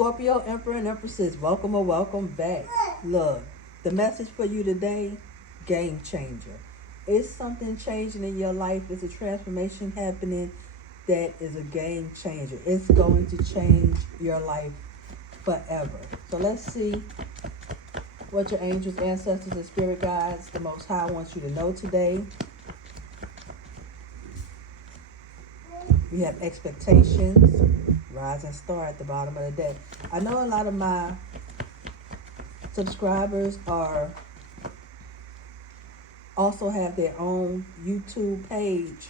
Scorpio, Emperor, and Empresses, welcome or welcome back. Look, the message for you today, game changer. Is something changing in your life? Is a transformation happening that is a game changer? It's going to change your life forever. So let's see what your angels, ancestors, and spirit guides, the Most High, wants you to know today. We have expectations, rising star at the bottom of the day. I know a lot of my subscribers are also have their own YouTube page.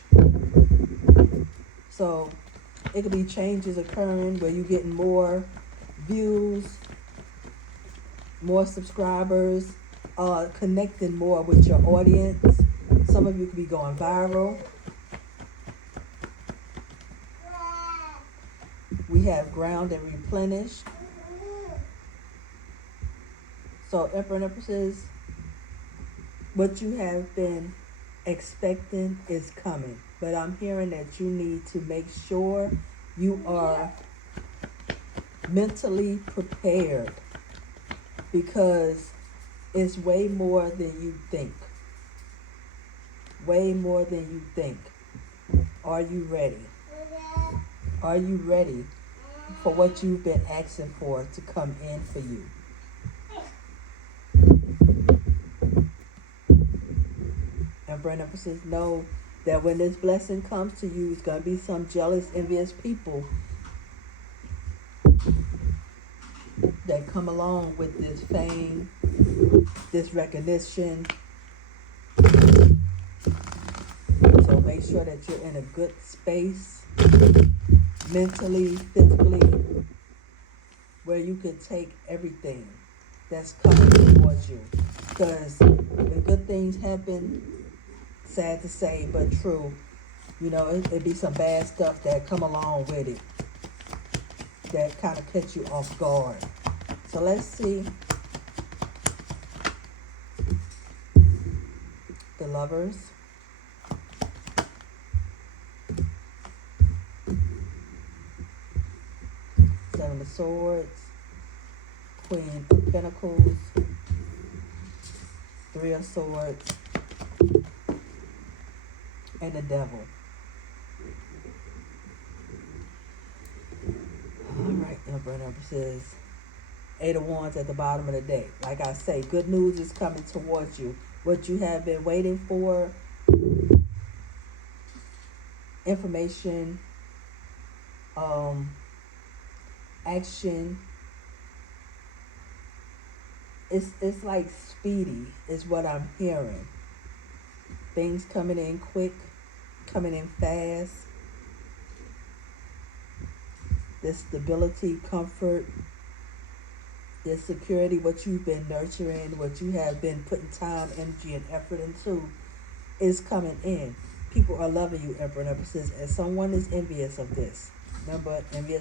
So it could be changes occurring where you're getting more views, more subscribers, connecting more with your audience. Some of you could be going viral. We have ground and replenished. So Emperor and Empresses, what you have been expecting is coming. But I'm hearing that you need to make sure you are mentally prepared, because it's way more than you think. Way more than you think. Are you ready? Are you ready for what you've been asking for to come in for you? Emperor and Empresses, know that when this blessing comes to you, it's going to be some jealous, envious people that come along with this fame, this recognition. So make sure that you're in a good space, mentally, physically, where you can take everything that's coming towards you. Because when good things happen, sad to say, but true, you know, it'd be some bad stuff that come along with it that kind of catch you off guard. So let's see. The Lovers. Seven of Swords. Queen of Pentacles. Three of Swords. And the Devil. Alright, Emperor and Empresses. Eight of Wands at the bottom of the day. Like I say, good news is coming towards you. What you have been waiting for, information, action, it's like speedy is what I'm hearing. Things coming in quick, coming in fast. This stability, comfort, this security, what you've been nurturing, what you have been putting time, energy, and effort into is coming in. People are loving you, Emperor and Empresses, and someone is envious of this. Remember, envy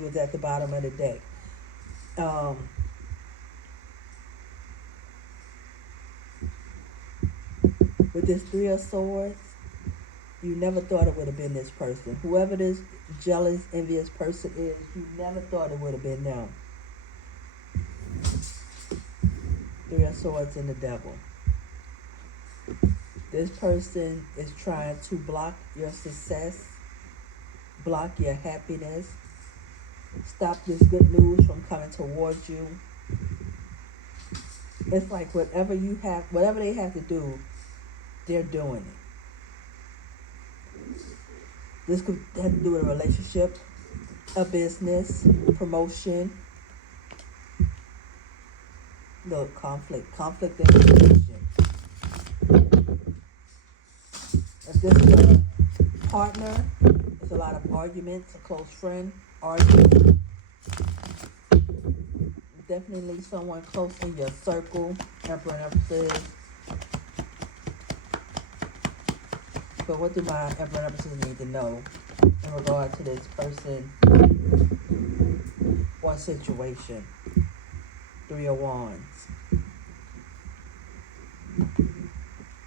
was at the bottom of the day. With this Three of Swords, you never thought it would have been this person. Whoever this jealous, envious person is, you never thought it would have been them. Three of Swords and the Devil. This person is trying to block your success, block your happiness, stop this good news from coming towards you. It's like whatever they have to do, they're doing it. This could have to do with a relationship, a business, promotion. No, conflict and confusion. If this is a partner, there's a lot of arguments, a close friend, arguing. Definitely someone close in your circle, Emperor and Empresses. But what do my Emperor and Empresses need to know in regard to this person or situation? Three of Wands.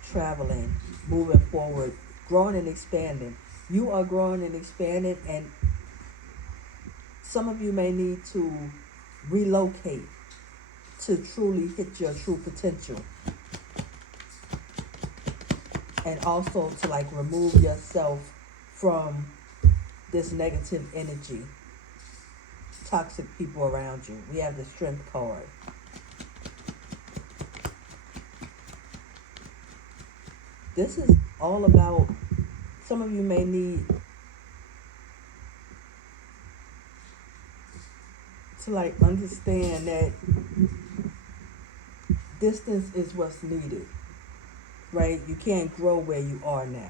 Traveling, moving forward, growing and expanding. You are growing and expanding, and Some of you may need to relocate to truly hit your true potential. And also to like remove yourself from this negative energy, toxic people around you. We have the Strength card. This is all about, some of you may need to like understand that distance is what's needed, right? You can't grow where you are now.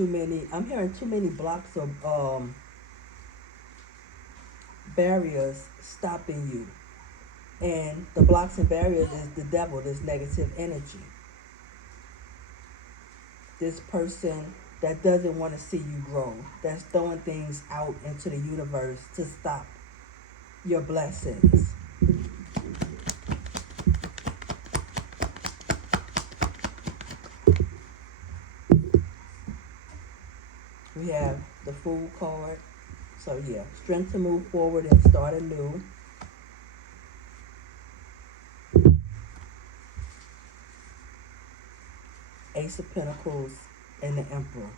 I'm hearing too many blocks of barriers stopping you. And the blocks and barriers is the devil, this negative energy. This person that doesn't want to see you grow, that's throwing things out into the universe to stop your blessings. We have the Fool card. So yeah, strength to move forward and start anew. Ace of Pentacles and the Emperor.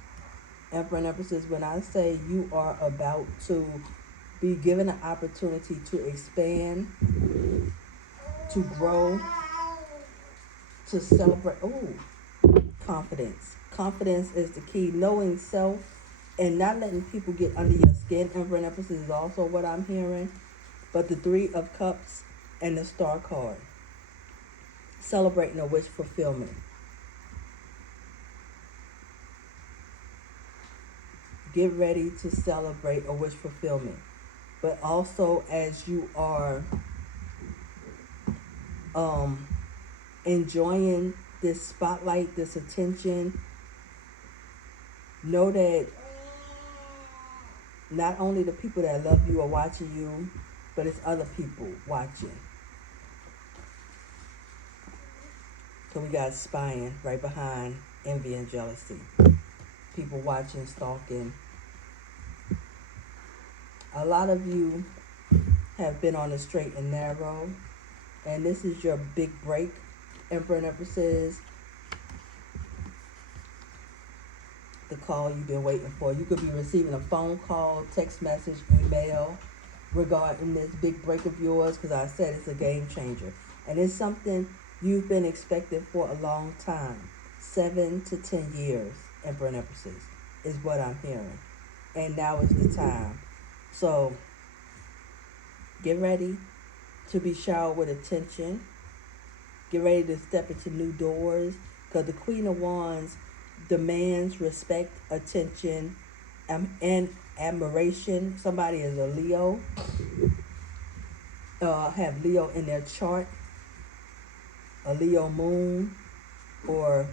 Emperor and Empresses, when I say you are about to be given an opportunity to expand, to grow, to celebrate. Confidence. Confidence is the key. Knowing self and not letting people get under your skin. Emperor and Empresses is also what I'm hearing. But the Three of Cups and the Star card. Celebrating a wish fulfillment. Get ready to celebrate a wish fulfillment. But also as you are enjoying this spotlight, this attention, know that not only the people that love you are watching you, but it's other people watching. So we got spying right behind envy and jealousy. People watching, stalking. A lot of you have been on the straight and narrow, and this is your big break. Emperor and Empresses, the call you've been waiting for. You could be receiving a phone call, text message, email regarding this big break of yours, because I said it's a game changer. And it's something you've been expecting for a long time. 7 to 10 years, Emperor and Empresses, is what I'm hearing. And now is the time. So, get ready to be showered with attention. Get ready to step into new doors, because the Queen of Wands demands respect, attention, and admiration. Somebody is a Leo. Have Leo in their chart. A Leo moon or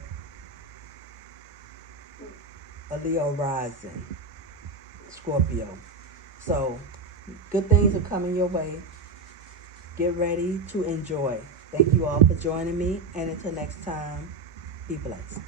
a Leo rising. Scorpio. So, good things are coming your way. Get ready to enjoy. Thank you all for joining me. And until next time, be blessed.